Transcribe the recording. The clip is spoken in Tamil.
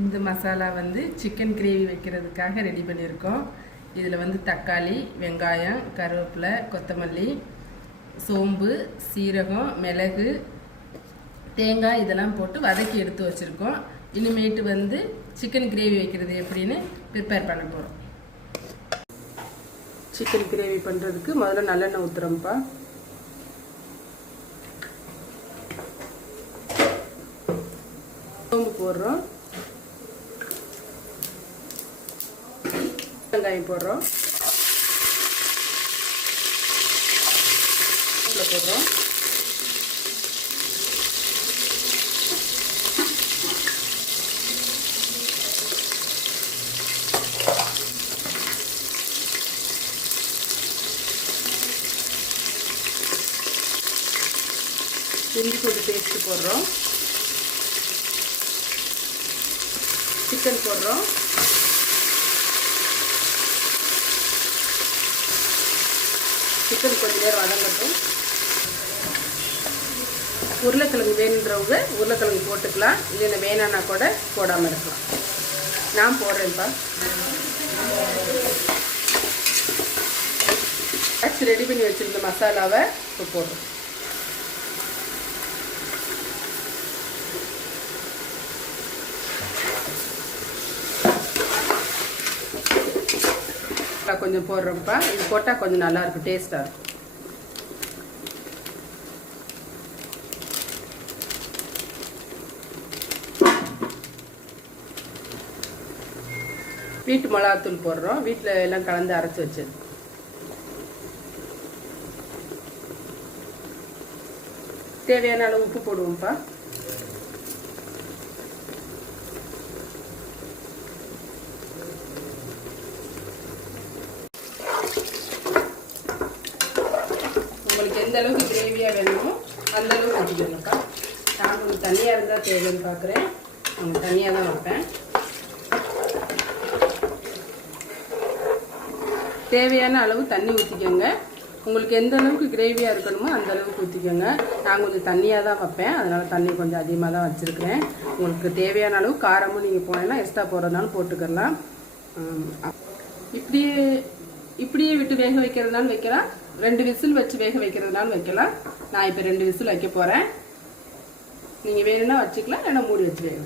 இந்த மசாலா வந்து சிக்கன் கிரேவி வைக்கிறதுக்காக ரெடி பண்ணியிருக்கோம். இதில் வந்து தக்காளி, வெங்காயம், கருவேப்பிலை, கொத்தமல்லி, சோம்பு, சீரகம், மிளகு, தேங்காய் இதெல்லாம் போட்டு வதக்கி எடுத்து வச்சுருக்கோம். இனிமேட்டு வந்து சிக்கன் கிரேவி வைக்கிறது எப்படின்னு ப்ரிப்பேர் பண்ண போகிறோம். சிக்கன் கிரேவி பண்ணுறதுக்கு முதல்ல நல்லெண்ணெய் ஊற்றுறோம்ப்பா. சோம்பு போடுறோம், வெங்காயம் போடுறோம், போடுறோம், இஞ்சி பூண்டு பேஸ்ட் போடுறோம், சிக்கன் போடுறோம், சிக்கன் கொஞ்சம் நேரம் வதங்கட்டும். உருளைக்கிழங்கு வேணுன்றவங்க உருளைக்கிழங்கு போட்டுக்கலாம், இல்லைன்னா வேணான்னா கூட போடாமல் இருக்கலாம். நான் போடுறேன்ப்பா. ரெடி பண்ணி வச்சுருந்த மசாலாவை இப்போ போடுறோம். கொஞ்சம் போடுறோம்ப்பா. இது போட்டால் கொஞ்சம் நல்லா இருக்கும், டேஸ்டாக இருக்கும். வீட்டு மிளகாத்தூள் போடுறோம், வீட்டில் எல்லாம் கலந்து அரைச்சி வச்சது. தேவையான அளவு உப்பு போடுவோம்ப்பா. உங்களுக்கு எந்த அளவுக்கு கிரேவியாக வேணுமோ அந்த அளவுக்கு ஊற்றிக்கணும்ப்பா. நான் உங்களுக்கு தண்ணியாக இருந்தால் தேவைன்னு பார்க்குறேன், அவங்க தண்ணியாக தான் வைப்பேன். தேவையான அளவு தண்ணி ஊற்றிக்கோங்க. உங்களுக்கு எந்த அளவுக்கு கிரேவியாக இருக்கணுமோ அந்த அளவுக்கு ஊற்றிக்கோங்க. நான் கொஞ்சம் தண்ணியாக தான் வைப்பேன், அதனால் தண்ணி கொஞ்சம் அதிகமாக தான் வச்சுருக்கிறேன். உங்களுக்கு தேவையான அளவு காரமும் நீங்கள் போனீங்கன்னா எக்ஸ்ட்ரா போடுறதுனாலும் போட்டுக்கலாம். இப்படியே விட்டு வேக வைக்கிறதுனாலும் வைக்கலாம், 2 விசில் வச்சு வேக வைக்கிறதுனாலும் வைக்கலாம். நான் இப்போ 2 விசில் வைக்க போகிறேன். நீங்கள் வேணும்னா வச்சுக்கலாம், இல்லைன்னா மூடி வச்சு வேக.